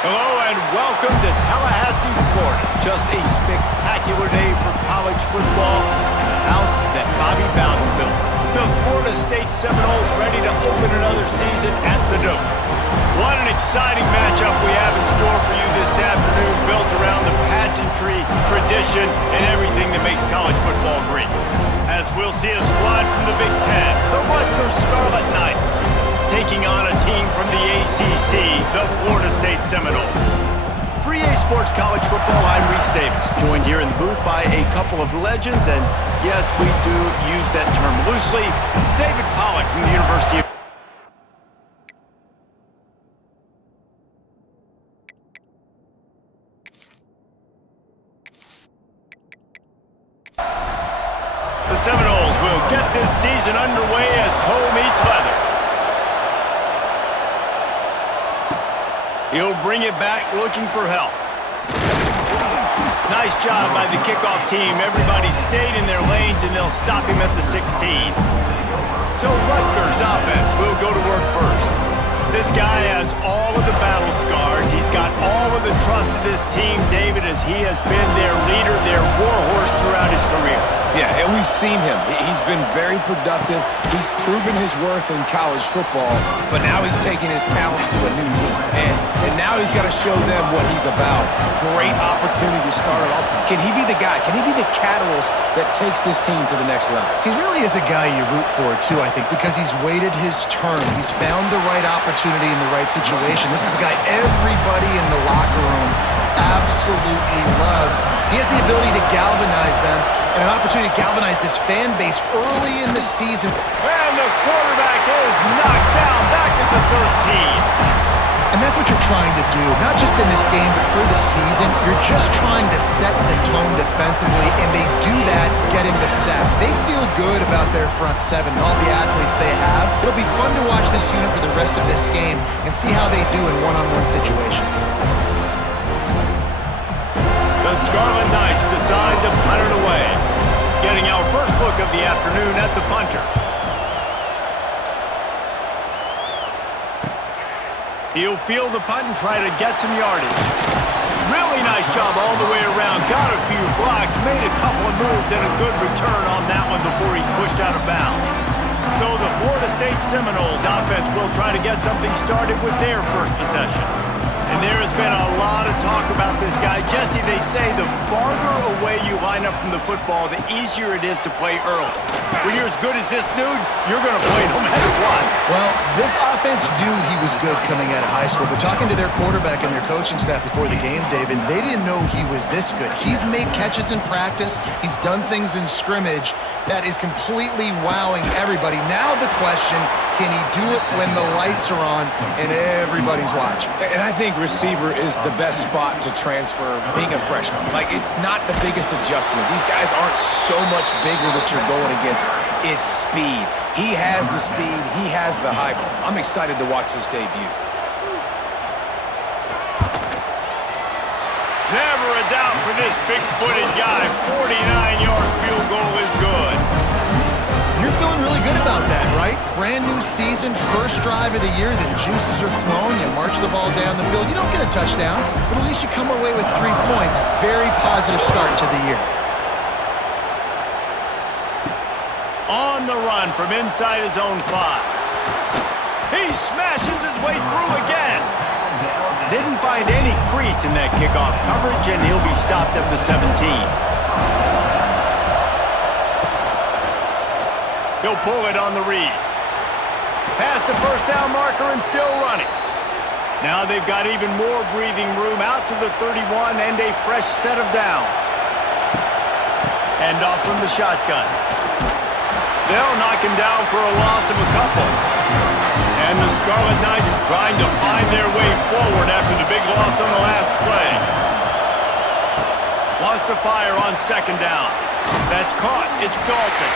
Hello and welcome to Tallahassee, Florida. Just a spectacular day for college football and a house that Bobby Bowden built. The Florida State Seminoles ready to open another season at the Dome. What an exciting matchup we have in store for you this afternoon, built around the pageantry, tradition, and everything that makes college football great. As we'll see a squad from the Big Ten, the Rutgers Scarlet Knights, taking on a team from the ACC, the Florida State Seminoles. For EA Sports College Football, I'm Reese Davis, joined here in the booth by a couple of legends, and yes, we do use that term loosely. David Pollack from the University of The Seminoles will get this season underway as toe meets leather. He'll bring it back looking for help. Nice job by the kickoff team. Everybody stayed in their lanes and they'll stop him at the 16. So Rutgers offense will go to work first. This guy has all of the battle scars. He's got all of the trust of this team, David, as he has been their leader, their warhorse throughout his career. Yeah, and we've seen him. He's been very productive. He's proven his worth in college football, but now he's taking his talents to a new team. And now he's got to show them what he's about. Great opportunity to start it off. Can he be the guy? Can he be the catalyst that takes this team to the next level? He really is a guy you root for, too, I think, because he's waited his turn. He's found the right opportunity in the right situation. This is a guy everybody in the locker room absolutely loves. He has the ability to galvanize them and an opportunity to galvanize this fan base early in the season. And the quarterback is knocked down back at the 13. And that's what you're trying to do, not just in this game, but for the season. You're just trying to set the tone defensively, and they do that getting the sack. They feel good about their front seven and all the athletes they have. It'll be fun to watch this unit for the rest of this game and see how they do in one-on-one situations. The Scarlet Knights decide to punt it away. Getting our first look of the afternoon at the punter. He'll field the punt and try to get some yardage. Really nice job all the way around. Got a few blocks, made a couple of moves, and a good return on that one before he's pushed out of bounds. So the Florida State Seminoles offense will try to get something started with their first possession. And there has been a lot of talk about this guy. Jesse, they say the farther away you line up from the football, the easier it is to play early. When you're as good as this dude, you're going to play no matter what. Well, this offense knew he was good coming out of high school, but talking to their quarterback and their coaching staff before the game, David, they didn't know he was this good. He's made catches in practice. He's done things in scrimmage that is completely wowing everybody. Now the question, can he do it when the lights are on and everybody's watching? And I think receiver is the best spot to transfer being a freshman. Like, it's not the biggest adjustment. These guys aren't so much bigger that you're going against. It's speed. He has the speed. He has the hype. I'm excited to watch this debut. Never a doubt for this big-footed guy. 49-yard field goal is good. You're feeling really good about that, right? Brand new season, first drive of the year, the juices are flowing, you march the ball down the field. You don't get a touchdown, but at least you come away with 3 points. Very positive start to the year. On the run from inside his own 5. He smashes his way through again. Didn't find any crease in that kickoff coverage, and he'll be stopped at the 17. He'll pull it on the read. Past the first down marker and still running. Now they've got even more breathing room out to the 31 and a fresh set of downs. Hand off from the shotgun. They'll knock him down for a loss of a couple. And the Scarlet Knights trying to find their way forward after the big loss on the last play. Wants to fire on second down. That's caught. It's Dalton.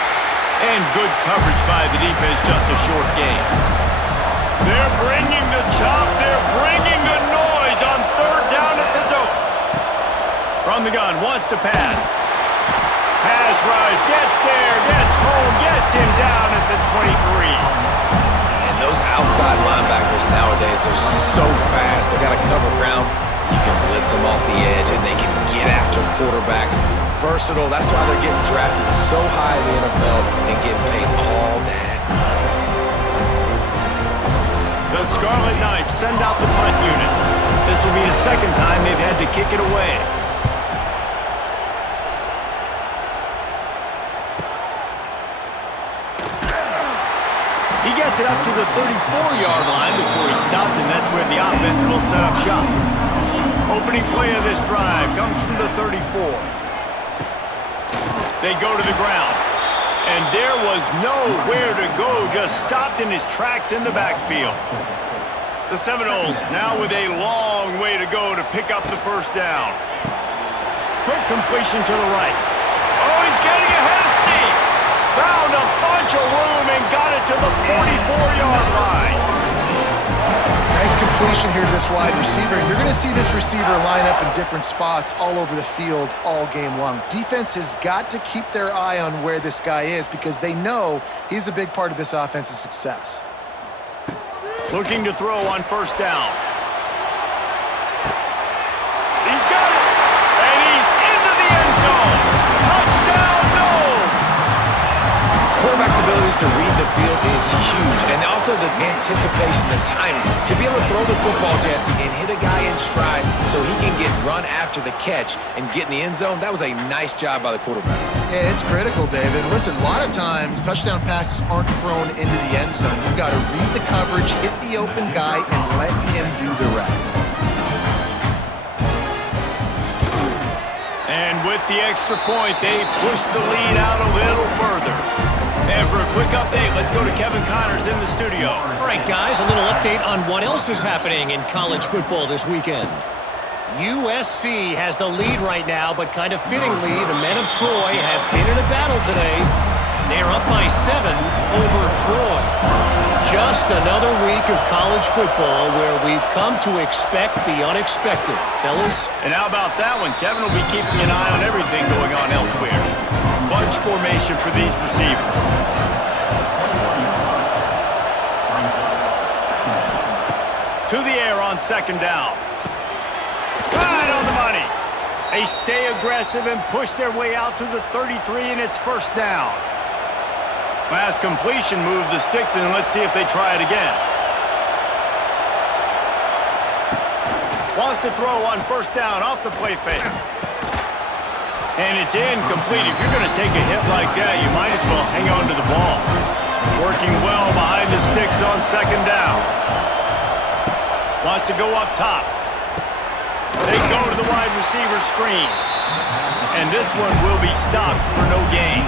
And good coverage by the defense, just a short gain. They're bringing the chop. They're bringing the noise on third down at the Dome. From the gun, wants to pass. Pass rush, gets there, gets home, gets him down at the 23. And those outside linebackers nowadays. They're so fast. They got to cover ground. You can blitz them off the edge, and they can get after quarterbacks. Versatile. That's why they're getting drafted so high in the NFL and getting paid all that money. The Scarlet Knights send out the punt unit. This will be the second time they've had to kick it away. He gets it up to the 34-yard line before he stopped, and that's where the offense will set up shop. Opening play of this drive comes from the 34. They go to the ground. And there was nowhere to go, just stopped in his tracks in the backfield. The Seminoles now with a long way to go to pick up the first down. Quick completion to the right. Oh, he's getting ahead of steam. Found a bunch of room and got it to the 44-yard line. Nice completion here to this wide receiver. You're going to see this receiver line up in different spots all over the field all game long. Defense has got to keep their eye on where this guy is because they know he's a big part of this offense's success. Looking to throw on first down. He's got it! And he's into the end zone! Touchdown, Noles! Quarterback's abilities to read the field is huge, and also the anticipation, the timing. To be able to throw the football, Jesse, and hit a guy in stride so he can get run after the catch and get in the end zone, that was a nice job by the quarterback. Yeah, it's critical, David. Listen, a lot of times touchdown passes aren't thrown into the end zone. You've got to read the coverage, hit the open guy, and let him do the rest. And with the extra point, they push the lead out a little further. And for a quick update, let's go to Kevin Connors in the studio. All right, guys, a little update on what else is happening in college football this weekend. USC has the lead right now, but kind of fittingly, the men of Troy have been in a battle today. They're up by 7 over Troy. Just another week of college football where we've come to expect the unexpected, fellas. And how about that one? Kevin will be keeping an eye on everything going on elsewhere. Bunch formation for these receivers. To the air on second down. Right on the money. They stay aggressive and push their way out to the 33, and it's first down. Last completion moved the sticks, and let's see if they try it again. Wants to throw on first down off the play fake. And it's incomplete. If you're going to take a hit like that, you might as well hang on to the ball. Working well behind the sticks on second down. Wants to go up top. They go to the wide receiver screen. And this one will be stopped for no gain.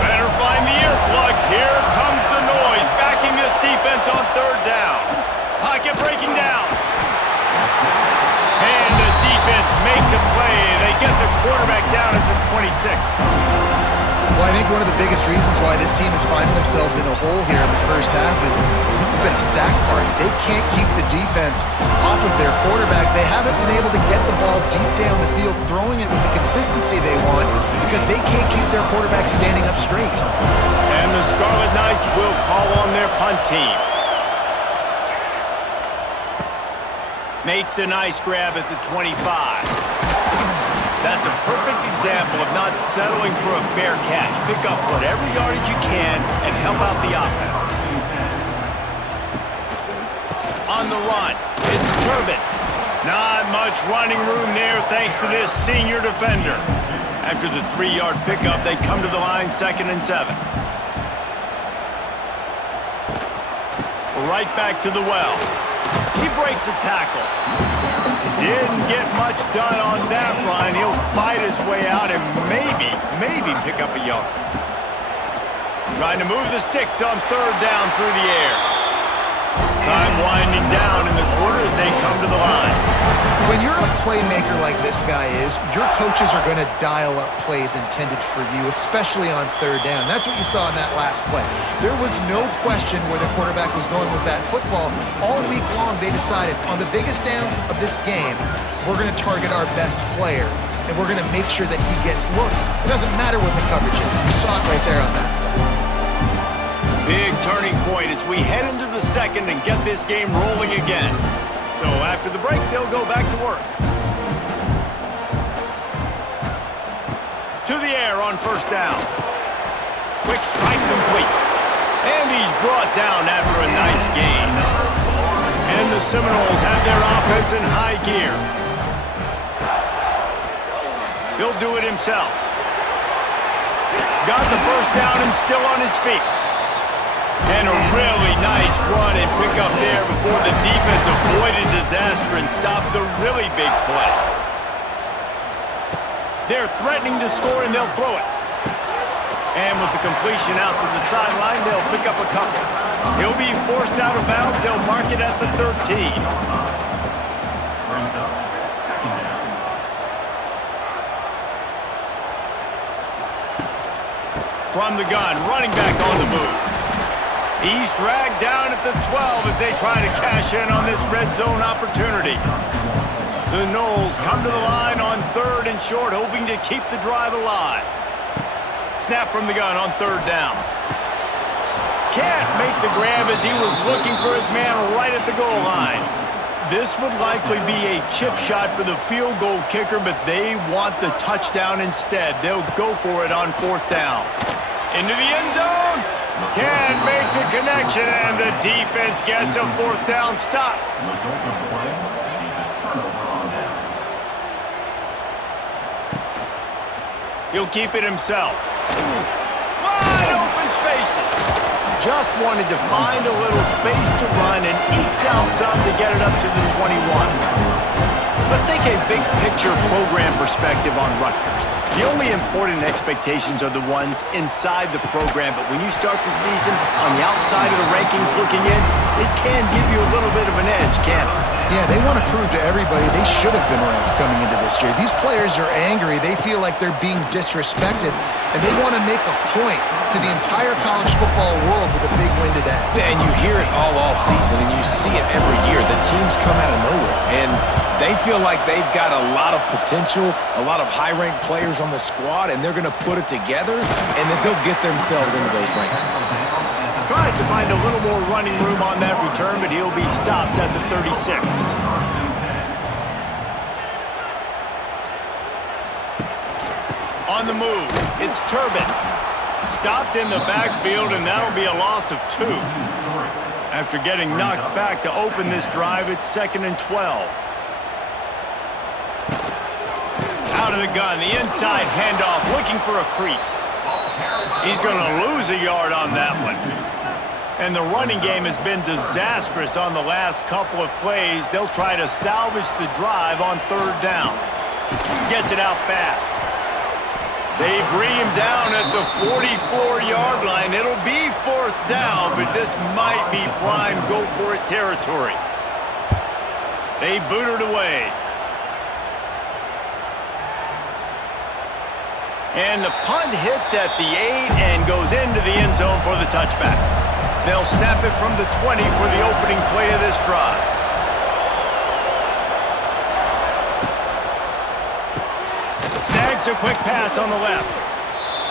Better find the earplugs. Here comes the noise. Backing this defense on third down. Pocket breaking down. And the defense makes a play. They get the quarterback down at the 26. Well, I think one of the biggest reasons why this team is finding themselves in a hole here in the first half is this has been a sack party. They can't keep the defense off of their quarterback. They haven't been able to get the ball deep down the field, throwing it with the consistency they want because they can't keep their quarterback standing up straight. And the Scarlet Knights will call on their punt team. Makes a nice grab at the 25. That's a perfect example of not settling for a fair catch. Pick up whatever yardage you can and help out the offense. On the run, it's Turbin. Not much running room there thanks to this senior defender. After the 3-yard pickup, they come to the line 2nd and 7. Right back to the well. He breaks a tackle. Didn't get much done on that run. He'll fight his way out and maybe pick up a yard. Trying to move the sticks on third down through the air. Time winding down in the quarter as they come to the line. When you're a playmaker like this guy is, your coaches are going to dial up plays intended for you, especially on third down. That's what you saw in that last play. There was no question where the quarterback was going with that football. All week long, they decided on the biggest downs of this game, we're going to target our best player, and we're going to make sure that he gets looks. It doesn't matter what the coverage is. You saw it right there on that play. Big turning point as we head into the second and get this game rolling again. So after the break, they'll go back to work. To the air on first down. Quick strike complete. And he's brought down after a nice gain. And the Seminoles have their offense in high gear. He'll do it himself. Got the first down and still on his feet. And a really nice run and pick up there before the defense avoided disaster and stopped the really big play. They're threatening to score and they'll throw it. And with the completion out to the sideline, they'll pick up a couple. He'll be forced out of bounds. They'll mark it at the 13. From the gun, running back on the move. He's dragged down at the 12 as they try to cash in on this red zone opportunity. The Noles come to the line on 3rd and short, hoping to keep the drive alive. Snap from the gun on 3rd down. Can't make the grab as he was looking for his man right at the goal line. This would likely be a chip shot for the field goal kicker, but they want the touchdown instead. They'll go for it on 4th down. Into the end zone. Can't make the connection, and the defense gets a 4th down stop. He'll keep it himself. Wide open spaces. Just wanted to find a little space to run and ekes out some to get it up to the 21. Let's take a big picture program perspective on Rutgers. The only important expectations are the ones inside the program, but when you start the season on the outside of the rankings looking in, it can give you a little bit of an edge, can't it? Yeah, they want to prove to everybody they should have been ranked coming into this year. These players are angry. They feel like they're being disrespected, and they want to make a point to the entire college football world with a big win today. Yeah, and you hear it all season, and you see it every year. The teams come out of nowhere, and they feel like they've got a lot of potential, a lot of high-ranked players on the squad, and they're going to put it together, and then they'll get themselves into those rankings. Tries to find a little more running room on that return, but he'll be stopped at the 36. On the move, it's Turbin. Stopped in the backfield, and that'll be a loss of 2. After getting knocked back to open this drive, it's 2nd and 12. Out of the gun, the inside handoff, looking for a crease. He's going to lose a yard on that one. And the running game has been disastrous on the last couple of plays. They'll try to salvage the drive on 3rd down. Gets it out fast. They bring him down at the 44-yard line. It'll be 4th down, but this might be prime go-for-it territory. They boot it away. And the punt hits at the 8 and goes into the end zone for the touchback. They'll snap it from the 20 for the opening play of this drive. Snags a quick pass on the left.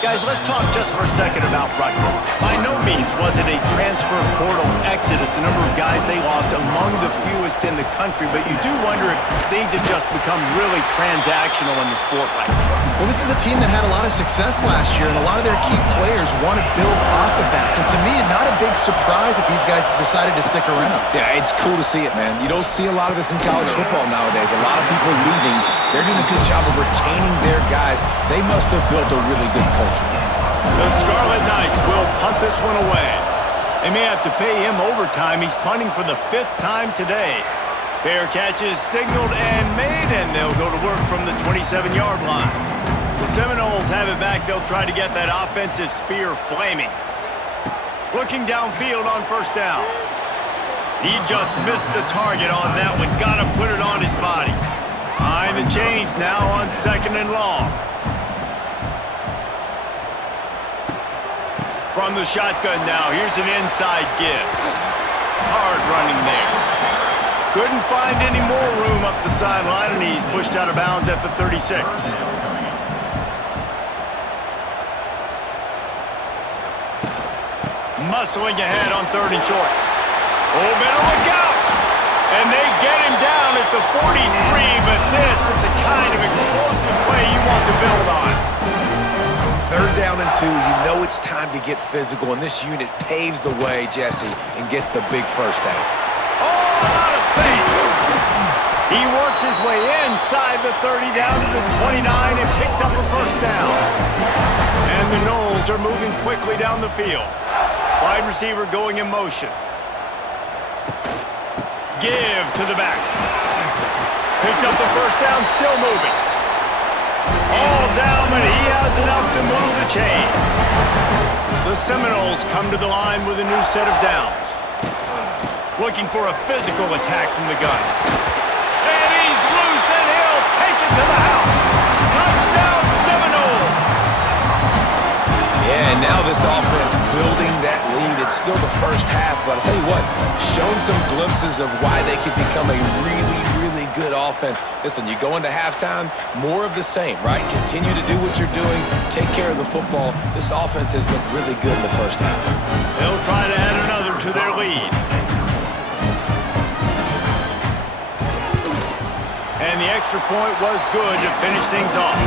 Guys, let's talk just for a second about Rutgers. By no means was it a transfer portal exodus, the number of guys they lost among the fewest in the country, but you do wonder if things have just become really transactional in the sport right now. Well, this is a team that had a lot of success last year, and a lot of their key players want to build off of that. So to me, not a big surprise that these guys decided to stick around. Yeah, it's cool to see it, man. You don't see a lot of this in college football nowadays. A lot of people leaving. They're doing a good job of retaining their guys. They must have built a really good culture. The Scarlet Knights will punt this one away. They may have to pay him overtime. He's punting for the 5th time today. Fair catch is signaled and made, and they'll go to work from the 27-yard line. The Seminoles have it back. They'll try to get that offensive spear flaming. Looking downfield on 1st down. He just missed the target on that one. Got to put it on his body. Behind the chains now on 2nd and long. From the shotgun now, here's an inside give. Hard running there. Couldn't find any more room up the sideline, and he's pushed out of bounds at the 36. Muscling ahead on 3rd and short. Oh, better look out! And they get him down at the 43, but this is the kind of explosive play you want to build on. 3rd down and 2, you know it's time to get physical, and this unit paves the way, Jesse, and gets the big first down. Oh, out of space! He works his way inside the 30 down to the 29 and picks up a first down. And the Noles are moving quickly down the field. Wide receiver going in motion. Give to the back. Picks up the first down, still moving. All down, but he has enough to move the chains. The Seminoles come to the line with a new set of downs. Looking for a physical attack from the gun. And he's loose, and he'll take it to the house. Touchdown, Seminoles! Yeah, and now this offense building that lead. It's still the first half, but I'll tell you what, shown some glimpses of why they could become a really, really good offense. Listen, you go into halftime, more of the same, right? Continue to do what you're doing, take care of the football. This offense has looked really good in the first half. They'll try to add another to their lead. And the extra point was good to finish things off.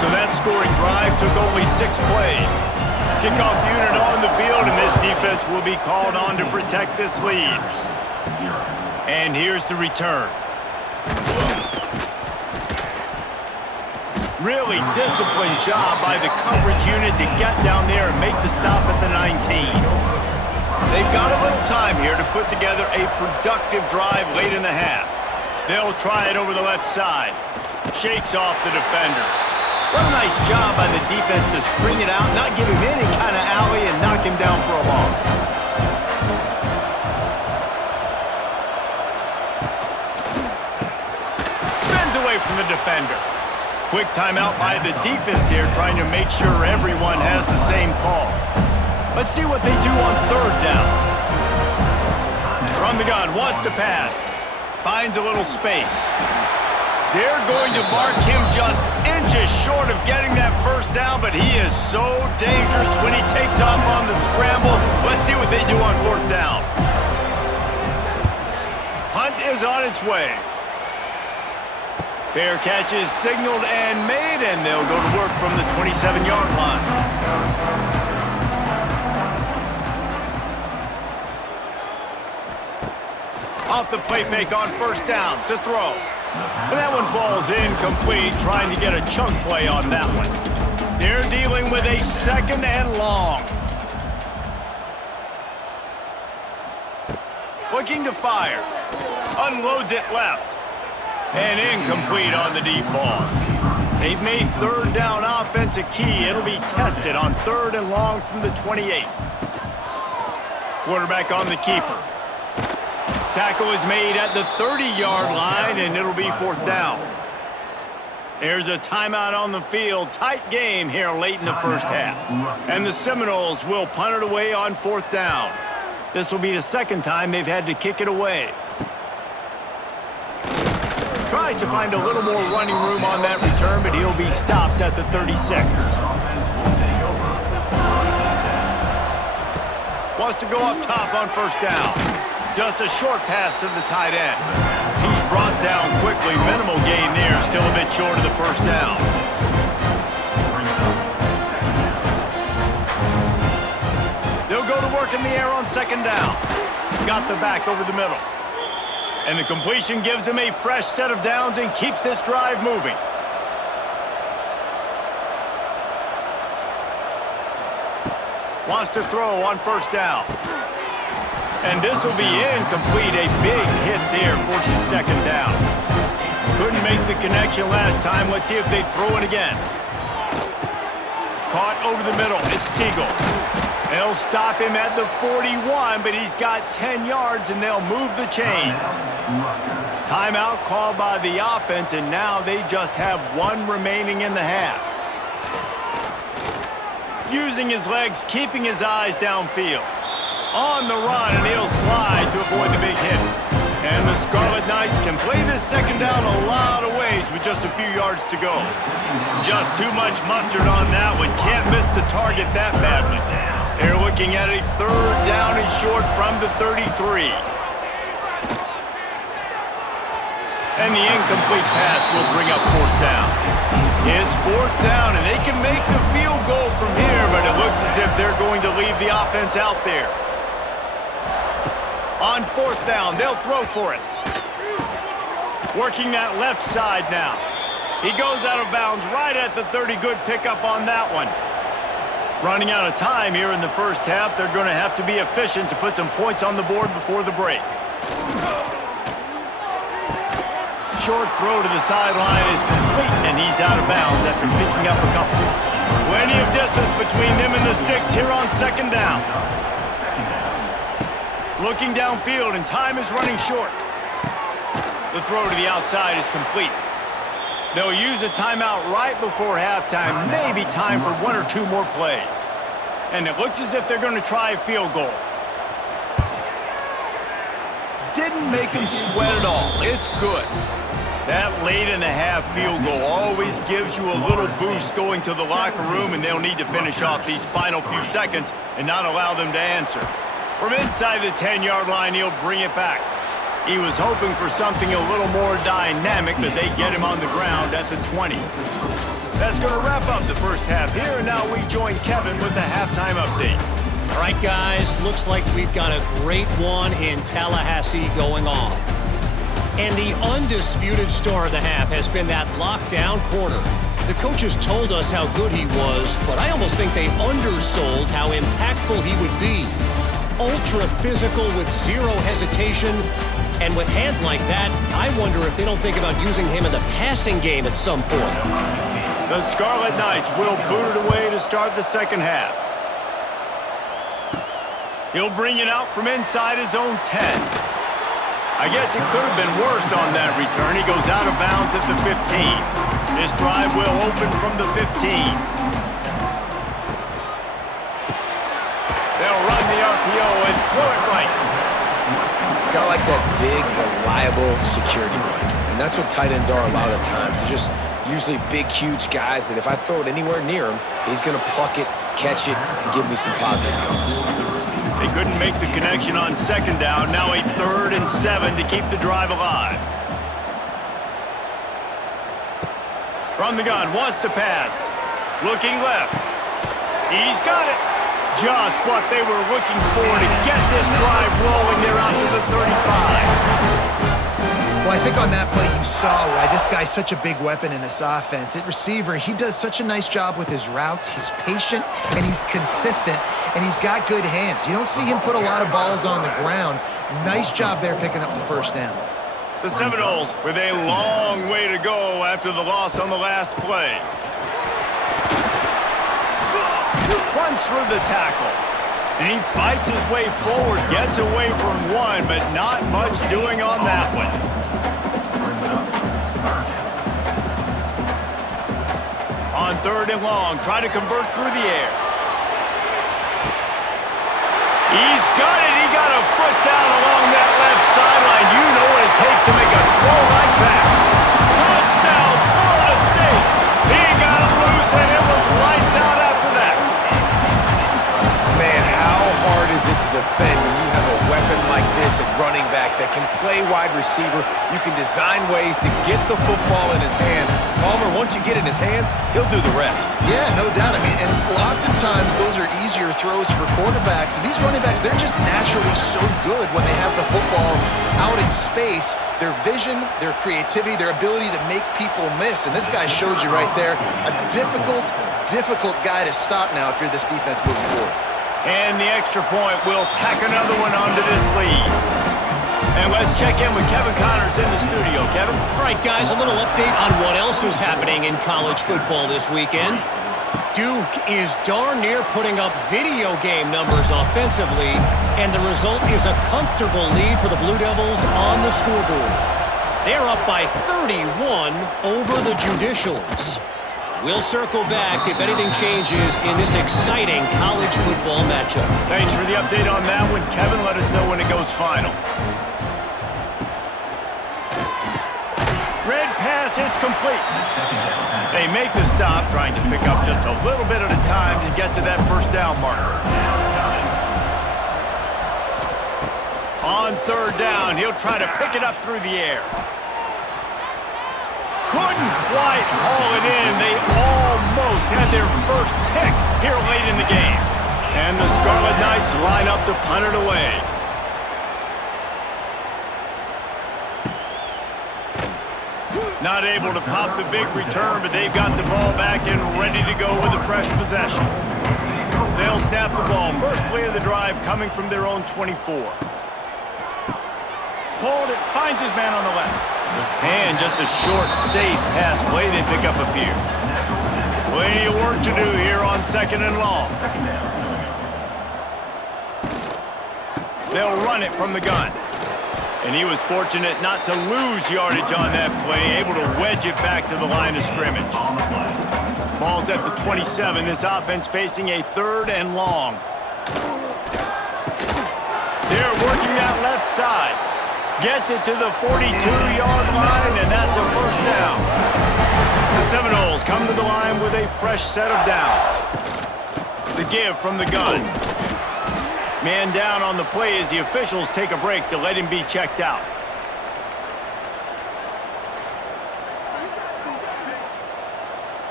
So that scoring drive took only 6 plays. Kickoff unit on the field, and this defense will be called on to protect this lead. And here's the return. Really disciplined job by the coverage unit to get down there and make the stop at the 19. They've got a little time here to put together a productive drive late in the half. They'll try it over the left side. Shakes off the defender. What a nice job by the defense to string it out, not give him any kind of alley, and knock him down for a loss. Spins away from the defender. Quick timeout by the defense here, trying to make sure everyone has the same call. Let's see what they do on 3rd down. From the gun, wants to pass. Finds a little space. They're going to mark him just inches short of getting that first down, but he is so dangerous when he takes off on the scramble. Let's see what they do on 4th down. Punt is on its way. Fair catch is signaled and made, and they'll go to work from the 27-yard line. Off the play fake on 1st down to throw. And that one falls incomplete, trying to get a chunk play on that one. They're dealing with a 2nd and long. Looking to fire. Unloads it left. And incomplete on the deep ball. They've made 3rd down offense a key. It'll be tested on 3rd and long from the 28. Quarterback on the keeper. Tackle is made at the 30-yard line, and it'll be 4th down. There's a timeout on the field. Tight game here late in the first half. And the Seminoles will punt it away on 4th down. This will be the 2nd time they've had to kick it away. Tries to find a little more running room on that return, but he'll be stopped at the 36. Wants to go up top on 1st down. Just a short pass to the tight end. He's brought down quickly. Minimal gain there. Still a bit short of the 1st down. They'll go to work in the air on 2nd down. Got the back over the middle. And the completion gives him a fresh set of downs and keeps this drive moving. Wants to throw on 1st down. And this will be incomplete. A big hit there forces 2nd down. Couldn't make the connection last time. Let's see if they throw it again. Caught over the middle. It's Siegel. They'll stop him at the 41, but he's got 10 yards, and they'll move the chains. Timeout called by the offense, and now they just have 1 remaining in the half. Using his legs, keeping his eyes downfield. On the run, and he'll slide to avoid the big hit. And the Scarlet Knights can play this 2nd down a lot of ways with just a few yards to go. Just too much mustard on that one. Can't miss the target that badly. They're looking at a 3rd down and short from the 33. And the incomplete pass will bring up 4th down. It's 4th down, and they can make the field goal from here, but it looks as if they're going to leave the offense out there. On 4th down, they'll throw for it. Working that left side now. He goes out of bounds right at the 30. Good pickup on that one. Running out of time here in the first half. They're going to have to be efficient to put some points on the board before the break. Short throw to the sideline is complete, and he's out of bounds after picking up a couple. Plenty of distance between them and the sticks here on 2nd down. Looking downfield, and time is running short. The throw to the outside is complete. They'll use a timeout right before halftime, maybe time for 1 or 2 more plays. And it looks as if they're going to try a field goal. Didn't make them sweat at all. It's good. That late in the half field goal always gives you a little boost going to the locker room, and they'll need to finish off these final few seconds and not allow them to answer. From inside the 10-yard line, he'll bring it back. He was hoping for something a little more dynamic, but they get him on the ground at the 20. That's going to wrap up the first half here, and now we join Kevin with the halftime update. All right, guys, looks like we've got a great one in Tallahassee going on. And the undisputed star of the half has been that lockdown corner. The coaches told us how good he was, but I almost think they undersold how impactful he would be. Ultra physical with 0 hesitation. And with hands like that, I wonder if they don't think about using him in the passing game at some point. The Scarlet Knights will boot it away to start the second half. He'll bring it out from inside his own 10. I guess it could have been worse on that return. He goes out of bounds at the 15. This drive will open from the 15. They'll run the RPO and throw it right. Kind of like that big, reliable security blanket. And that's what tight ends are a lot of the times. They're just usually big, huge guys that if I throw it anywhere near him, he's going to pluck it, catch it, and give me some positive yards. They couldn't make the connection on 2nd down. Now a 3rd and 7 to keep the drive alive. From the gun, wants to pass. Looking left. He's got it. Just what they were looking for to get this drive rolling there out to the 35. Well, I think on that play you saw why this guy's such a big weapon in this offense. At receiver, he does such a nice job with his routes. He's patient, and he's consistent, and he's got good hands. You don't see him put a lot of balls on the ground. Nice job there picking up the 1st down. The Seminoles with a long way to go after the loss on the last play. Runs through the tackle. And he fights his way forward, gets away from one, but not much doing on that one. On 3rd and long, try to convert through the air. He's got it. He got a foot down along that left sideline. You know what it takes to make a throw like that. Touchdown, Florida State. He got it loose, and it was lights out after that. Man, how hard is it to defend when you have a weapon like this at running back that can play wide receiver? You can design ways to get the football in his hand. Palmer, once you get it in his hands, he'll do the rest. Yeah, no doubt. I mean, and oftentimes those are easier throws for quarterbacks. And these running backs, they're just naturally so good when they have the football out in space. Their vision, their creativity, their ability to make people miss. And this guy showed you right there, a difficult guy to stop now if you're this defense moving forward. And the extra point will tack another one onto this lead. And let's check in with Kevin Connors in the studio. Kevin? All right, guys, a little update on what else is happening in college football this weekend. Duke is darn near putting up video game numbers offensively, and the result is a comfortable lead for the Blue Devils on the scoreboard. They're up by 31 over the Judicials. We'll circle back if anything changes in this exciting college football matchup. Thanks for the update on that one, Kevin. Let us know when it goes final. Red pass, it's complete. They make the stop, trying to pick up just a little bit at a time to get to that 1st down marker. On third down, he'll try to pick it up through the air. Couldn't quite haul it in. They almost had their first pick here late in the game. And the Scarlet Knights line up to punt it away. Not able to pop the big return, but they've got the ball back and ready to go with a fresh possession. They'll snap the ball. First play of the drive coming from their own 24. Pulled it, finds his man on the left. And just a short, safe pass play. They pick up a few. Plenty of work to do here on second and long. They'll run it from the gun. And he was fortunate not to lose yardage on that play, able to wedge it back to the line of scrimmage. Ball's at the 27. This offense facing a third and long. They're working that left side. Gets it to the 42-yard line, and that's a first down. The Seminoles come to the line with a fresh set of downs. The give from the gun. Man down on the play as the officials take a break to let him be checked out.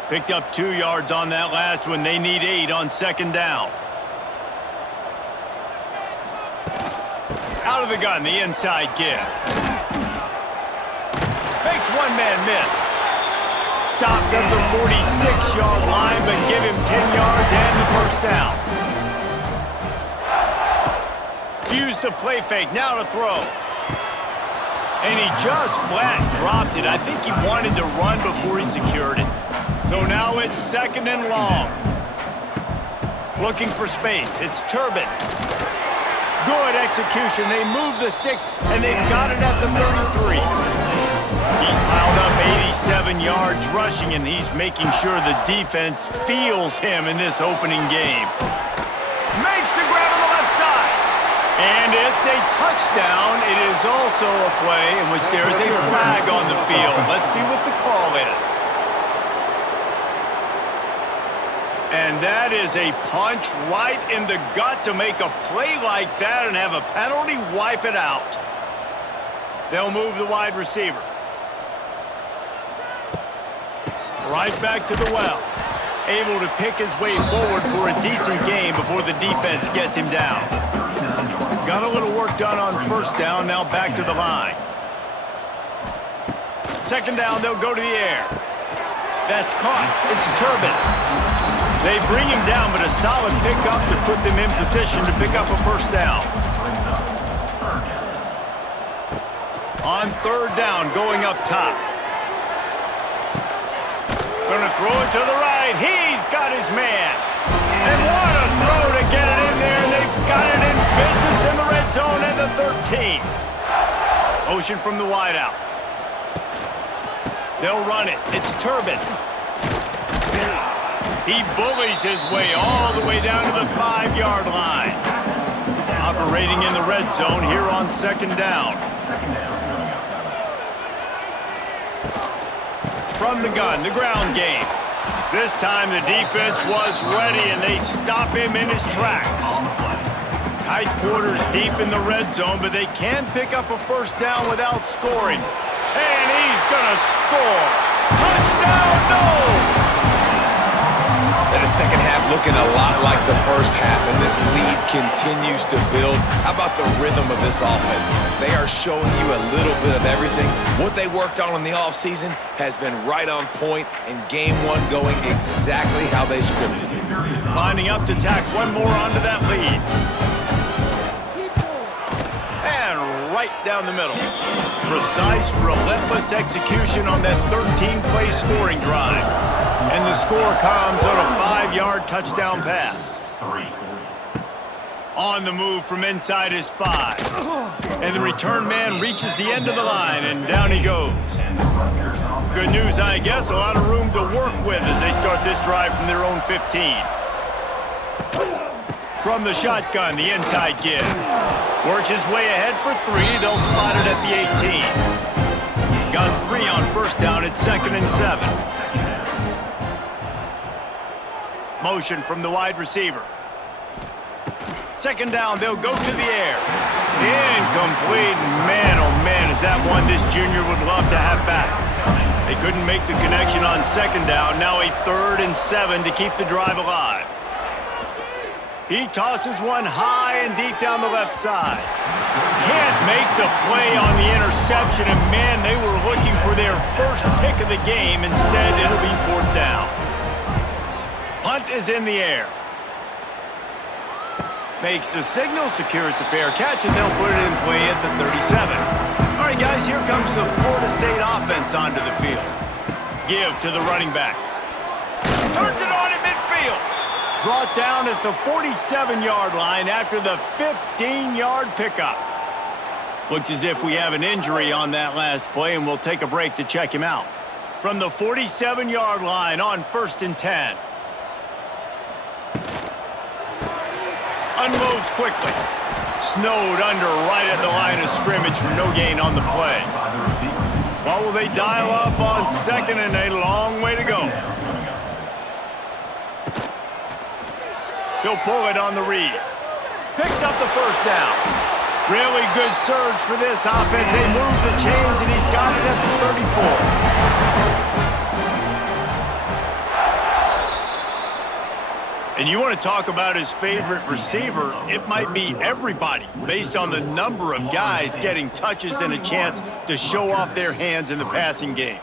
Picked up 2 yards on that last one. They need 8 on second down. Out of the gun, the inside give. Makes one man miss. Stopped at the 46-yard line, but give him 10 yards and the first down. Used the play fake, now to throw. And he just flat dropped it. I think he wanted to run before he secured it. So now it's second and long. Looking for space, it's Turbin. Good execution, they move the sticks, and they've got it at the 33. He's piled up 87 yards rushing, and he's making sure the defense feels him in this opening game. Makes the grab on the left side. And it's a touchdown. It is also a play in which there is a flag on the field. Let's see what the call is. And that is a punch right in the gut to make a play like that and have a penalty wipe it out. They'll move the wide receiver. Right back to the well. Able to pick his way forward for a decent game before the defense gets him down. Got a little work done on first down, now back to the line. Second down, they'll go to the air. That's caught. It's Turbin. They bring him down, but a solid pickup to put them in position to pick up a first down. On third down, going up top. Gonna throw it to the right. He's got his man. And what a throw to get it in there. They've got it in business in the red zone at the 13. Motion from the wideout. They'll run it. It's Turbin. He bullies his way all the way down to the 5-yard line. Operating in the red zone here on second down. From the gun, the ground game. This time the defense was ready and they stop him in his tracks. Tight quarters deep in the red zone, but they can pick up a first down without scoring. And he's gonna score. Touchdown, no! And the second half looking a lot like the first half, and this lead continues to build. How about the rhythm of this offense? They are showing you a little bit of everything. What they worked on in the offseason has been right on point, and game one going exactly how they scripted it. Lining up to tack one more onto that lead. And right down the middle. Precise, relentless execution on that 13-play scoring drive. And the score comes on a 5-yard touchdown pass. On the move from inside his 5. And the return man reaches the end of the line, and down he goes. Good news, I guess. A lot of room to work with as they start this drive from their own 15. From the shotgun, the inside give. Works his way ahead for 3. They'll spot it at the 18. Got 3 on first down. It's second and 7. Motion from the wide receiver. Second down, they'll go to the air. Incomplete. Man, oh man, is that one this junior would love to have back. They couldn't make the connection on second down. Now a 3rd and 7 to keep the drive alive. He tosses one high and deep down the left side. Can't make the play on the interception, and man, they were looking for their first pick of the game. Instead, it'll be 4th down. Punt is in the air. Makes the signal, secures the fair catch, and they'll put it in play at the 37. All right, guys, here comes the Florida State offense onto the field. Give to the running back. Turns it on in midfield. Brought down at the 47-yard line after the 15-yard pickup. Looks as if we have an injury on that last play, and we'll take a break to check him out. From the 47-yard line on 1st and 10. Unloads quickly. Snowed under right at the line of scrimmage for no gain on the play. What will they dial up on 2nd and a long way to go? He'll pull it on the read. Picks up the 1st down. Really good surge for this offense. They move the chains, and he's got it at the 34. And you want to talk about his favorite receiver, it might be everybody, based on the number of guys getting touches and a chance to show off their hands in the passing game.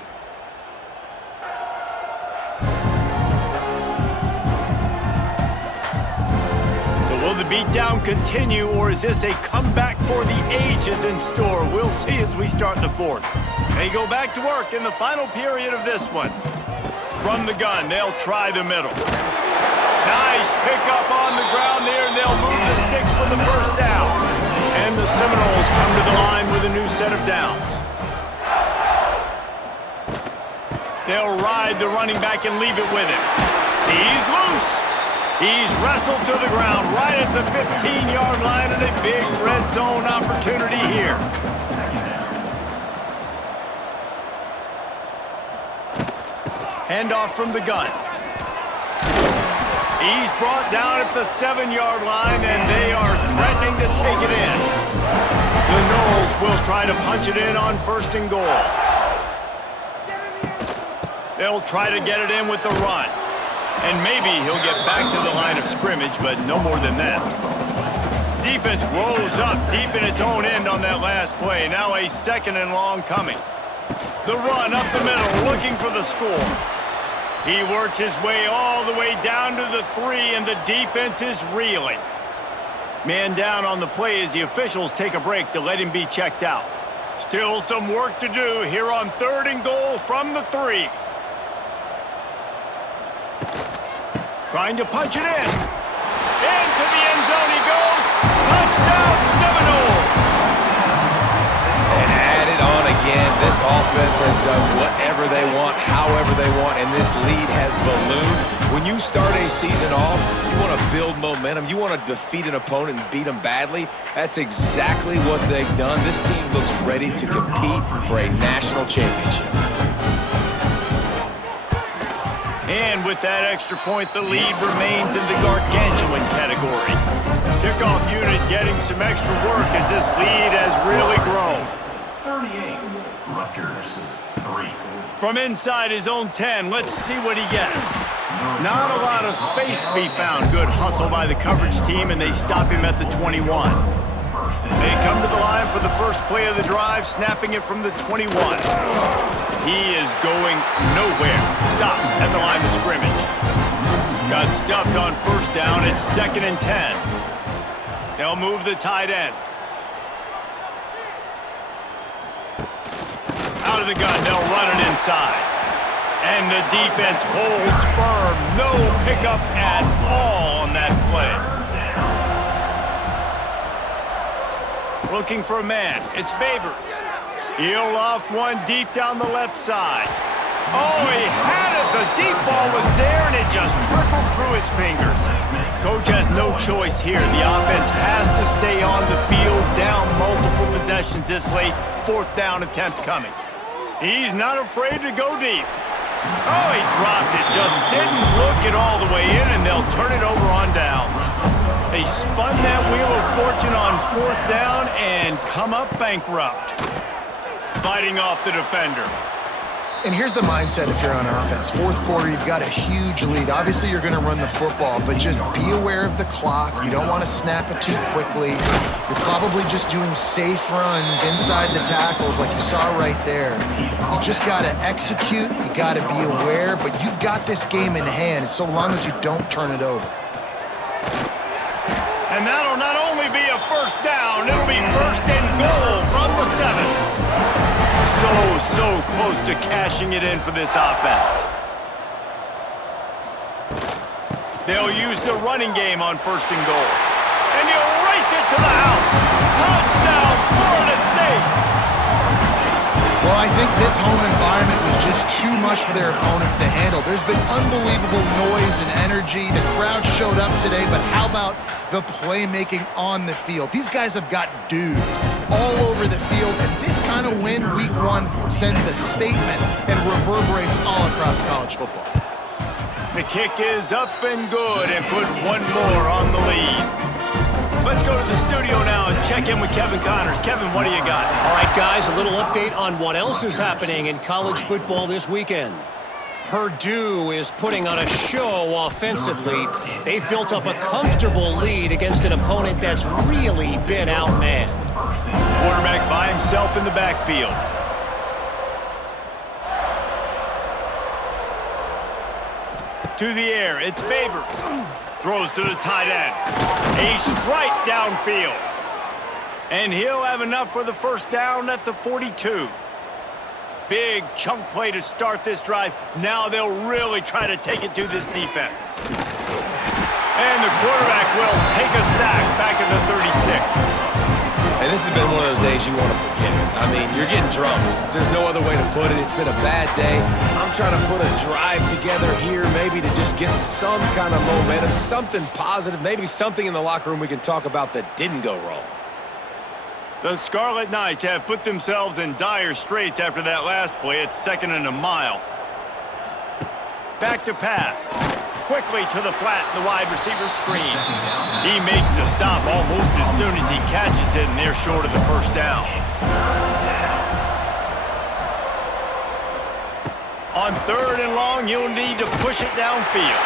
Will the beatdown continue, or is this a comeback for the ages in store? We'll see as we start the 4th. They go back to work in the final period of this one. From the gun, they'll try the middle. Nice pickup on the ground there, and they'll move the sticks for the 1st down. And the Seminoles come to the line with a new set of downs. They'll ride the running back and leave it with him. He's loose. He's wrestled to the ground right at the 15-yard line, and a big red zone opportunity here. Handoff from the gun. He's brought down at the 7-yard line, and they are threatening to take it in. The Noles will try to punch it in on 1st and goal. They'll try to get it in with the run. And maybe he'll get back to the line of scrimmage, but no more than that. Defense rose up deep in its own end on that last play. Now a 2nd and long coming. The run up the middle, looking for the score. He works his way all the way down to the 3, and the defense is reeling. Man down on the play as the officials take a break to let him be checked out. Still some work to do here on 3rd and goal from the 3. Trying to punch it in. Into the end zone he goes. Touchdown, Seminoles! And add it on again. This offense has done whatever they want, however they want, and this lead has ballooned. When you start a season off, you want to build momentum. You want to defeat an opponent and beat them badly. That's exactly what they've done. This team looks ready to compete for a national championship. And with that extra point, the lead remains in the gargantuan category. Kickoff unit getting some extra work as this lead has really grown. 38, Rutgers, 3. From inside his own 10, let's see what he gets. Not a lot of space to be found. Good hustle by the coverage team, and they stop him at the 21. They come to the line for the first play of the drive, snapping it from the 21. He is going nowhere. Stop at the line of scrimmage. Got stuffed on 1st down. It's 2nd and 10. They'll move the tight end. Out of the gun, they'll run it inside. And the defense holds firm. No pickup at all on that play. Looking for a man. It's Babers. He'll loft one deep down the left side. Oh, he had it. The deep ball was there, and it just trickled through his fingers. Coach has no choice here. The offense has to stay on the field, down multiple possessions this late. 4th down attempt coming. He's not afraid to go deep. Oh, he dropped it. Just didn't look it all the way in, and they'll turn it over on downs. They spun that wheel of fortune on 4th down and come up bankrupt. Fighting off the defender. And here's the mindset if you're on offense. 4th quarter, you've got a huge lead. Obviously, you're going to run the football, but just be aware of the clock. You don't want to snap it too quickly. You're probably just doing safe runs inside the tackles like you saw right there. You just got to execute. You got to be aware, but you've got this game in hand so long as you don't turn it over. And that'll not only be a 1st down, it'll be 1st and goal from the 7. So close to cashing it in for this offense. They'll use the running game on 1st and goal. And he'll race it to the house. Touchdown, Florida State. Well, I think this home environment was just too much for their opponents to handle. There's been unbelievable noise and energy. The crowd showed up today, but how about the playmaking on the field? These guys have got dudes all over the field, and this kind of win week 1 sends a statement and reverberates all across college football. The kick is up and good and put one more on the lead. Let's go to the studio now and check in with Kevin Connors. Kevin, what do you got? All right, guys, a little update on what else is happening in college football this weekend. Purdue is putting on a show offensively. They've built up a comfortable lead against an opponent that's really been outmanned. Quarterback by himself in the backfield. To the air, it's Babers. Throws to the tight end. A strike downfield. And he'll have enough for the 1st down at the 42. Big chunk play to start this drive. Now they'll really try to take it to this defense. And the quarterback will take a sack back at the 36. And this has been one of those days you want to forget. I mean, you're getting drunk. There's no other way to put it. It's been a bad day. I'm trying to put a drive together here maybe to just get some kind of momentum, something positive, maybe something in the locker room we can talk about that didn't go wrong. The Scarlet Knights have put themselves in dire straits after that last play. It's 2nd and a mile. Back to pass. Quickly to the flat, the wide receiver screen. He makes the stop almost as soon as he catches it, and they're short of the 1st down. On 3rd and long, you'll need to push it downfield.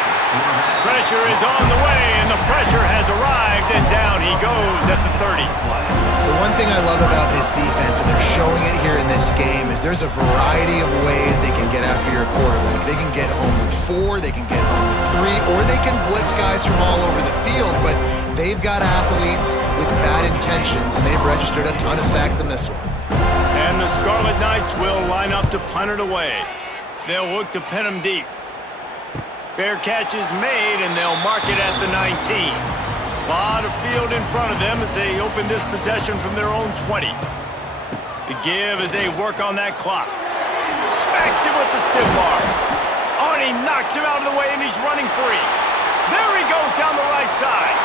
Pressure is on the way, and the pressure has arrived, and down he goes at the 30. The one thing I love about this defense, and they're showing it here in this game, is there's a variety of ways they can get after your quarterback. They can get home with 4, they can get home with 3, or they can blitz guys from all over the field, but they've got athletes with bad intentions, and they've registered a ton of sacks in this one. And the Scarlet Knights will line up to punt it away. They'll look to pin them deep. Fair catch is made, and they'll mark it at the 19. A lot of field in front of them as they open this possession from their own 20. The give as they work on that clock. Smacks him with the stiff arm. Oh, and he knocks him out of the way, and he's running free. There he goes down the right side.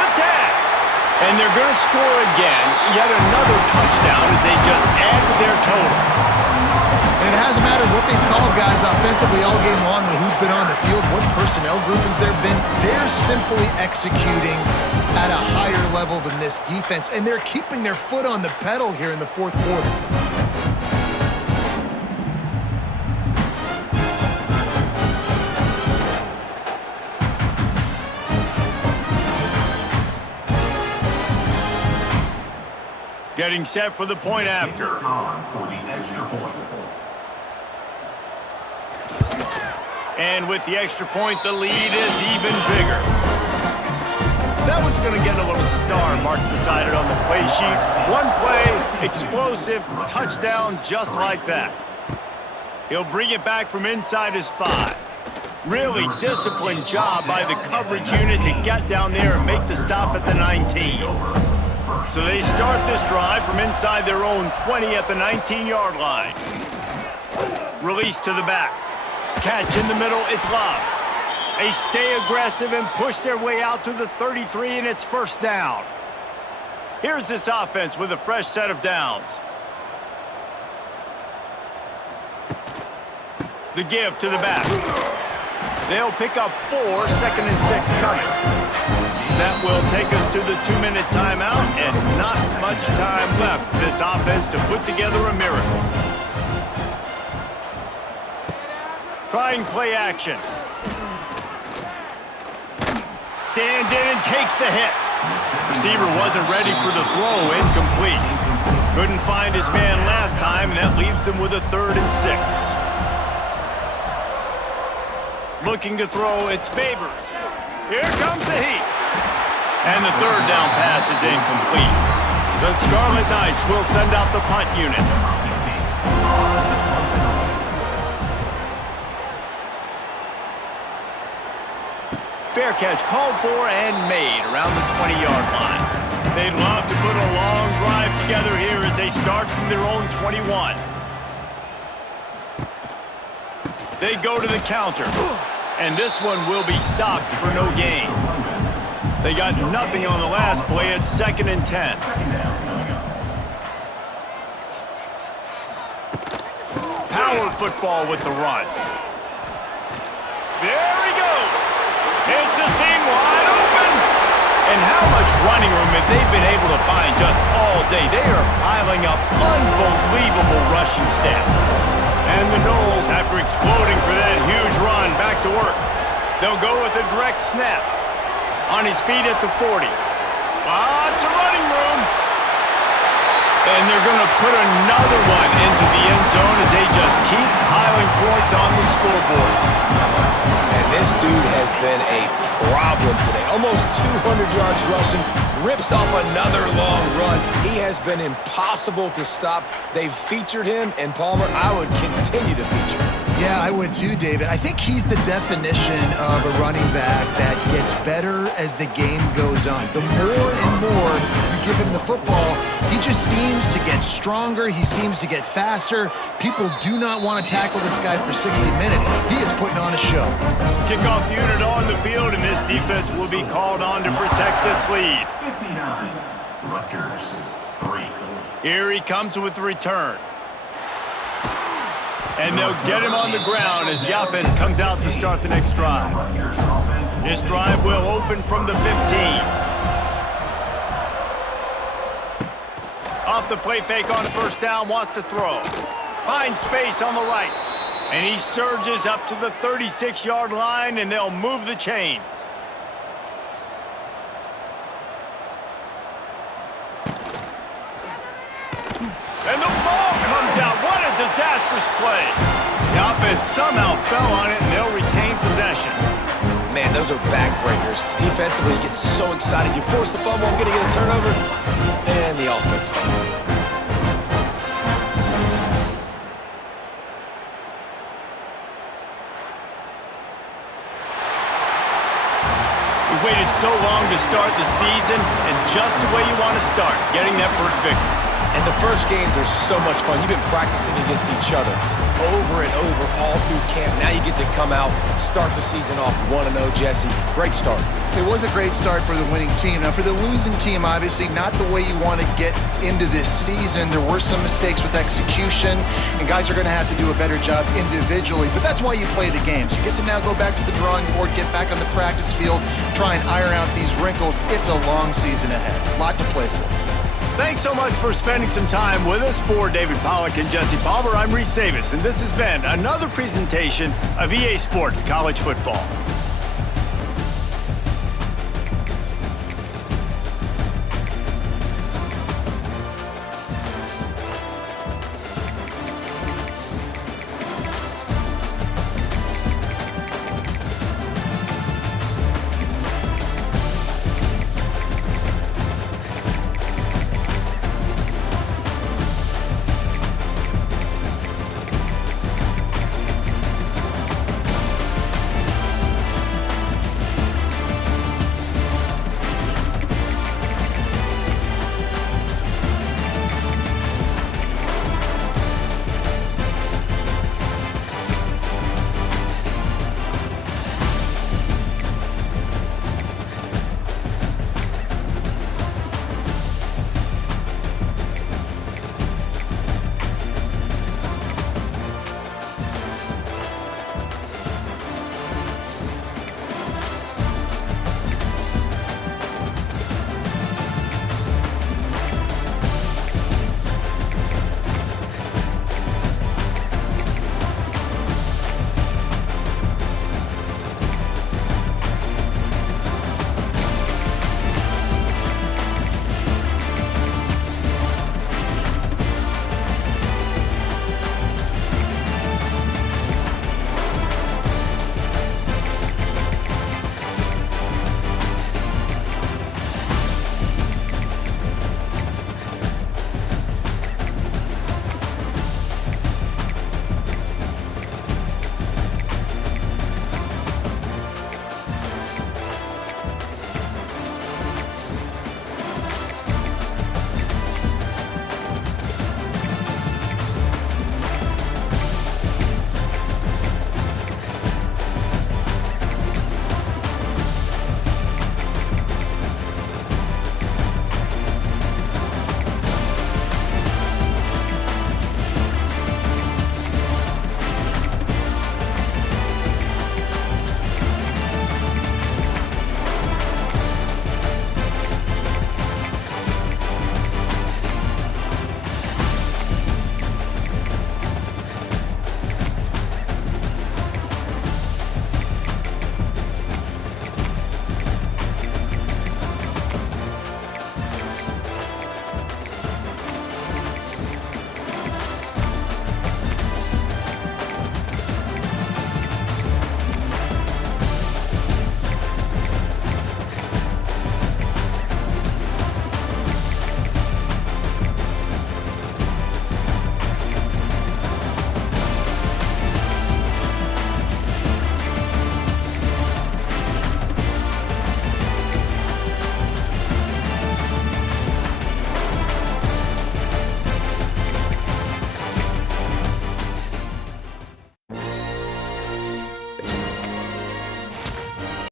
The tag. And they're going to score again. Yet another touchdown as they just add to their total. And it hasn't mattered what they've called guys offensively all game long, or who's been on the field, what personnel groupings there have been. They're simply executing at a higher level than this defense, and they're keeping their foot on the pedal here in the 4th quarter. Getting set for the point after. For the extra point. And with the extra point, the lead is even bigger. That one's going to get a little star marked beside it on the play sheet. One play, explosive, touchdown just like that. He'll bring it back from inside his 5. Really disciplined job by the coverage unit to get down there and make the stop at the 19. So they start this drive from inside their own 20 at the 19-yard line. Release to the back. Catch in the middle, it's Love. They stay aggressive and push their way out to the 33, and it's 1st down. Here's this offense with a fresh set of downs. The give to the back. They'll pick up 4, 2nd and 6 coming. That will take us to the 2-minute timeout, and not much time left for this offense to put together a miracle. Trying play action. Stands in and takes the hit. Receiver wasn't ready for the throw, incomplete. Couldn't find his man last time, and that leaves him with a 3rd and 6. Looking to throw, it's Babers. Here comes the heat. And the 3rd down pass is incomplete. The Scarlet Knights will send out the punt unit. Fair catch called for and made around the 20-yard line. They'd love to put a long drive together here as they start from their own 21. They go to the counter, and this one will be stopped for no gain. They got nothing on the last play. It's 2nd and 10. Power football with the run. There he goes. It's a seam wide open. And how much running room have they been able to find just all day? They are piling up unbelievable rushing stats. And the Noles, after exploding for that huge run, back to work. They'll go with a direct snap. On his feet at the 40. Lots of running room. And they're going to put another one into the end zone as they just keep piling points on the scoreboard. And this dude has been a problem today. Almost 200 yards rushing, rips off another long run. He has been impossible to stop. They've featured him, and Palmer, I would continue to feature him. Yeah, I would too, David. I think he's the definition of a running back that gets better as the game goes on. The more and more you give him the football, he just seems to get stronger. He seems to get faster. People do not want to tackle this guy for 60 minutes. He is putting on a show. Kickoff unit on the field, and this defense will be called on to protect this lead. 59, Rutgers 3. Here he comes with the return. And they'll get him on the ground as the offense comes out to start the next drive. This drive will open from the 15. Off the play fake on 1st down, wants to throw. Finds space on the right. And he surges up to the 36-yard line, and they'll move the chains. And the ball comes out. What a disastrous play. The offense somehow fell on it, and they'll retain possession. Man, those are backbreakers. Defensively, you get so excited. You force the fumble, I'm going to get a turnover, and the offense falls out. We waited so long to start the season, and just the way you want to start, getting that first victory. And the first games are so much fun. You've been practicing against each other over and over all through camp. Now you get to come out, start the season off 1-0, Jesse. Great start. It was a great start for the winning team. Now, for the losing team, obviously not the way you want to get into this season. There were some mistakes with execution, and guys are going to have to do a better job individually. But that's why you play the games. You get to now go back to the drawing board, get back on the practice field, try and iron out these wrinkles. It's a long season ahead. A lot to play for. Thanks so much for spending some time with us. For David Pollack and Jesse Palmer, I'm Reese Davis, and this has been another presentation of EA Sports College Football.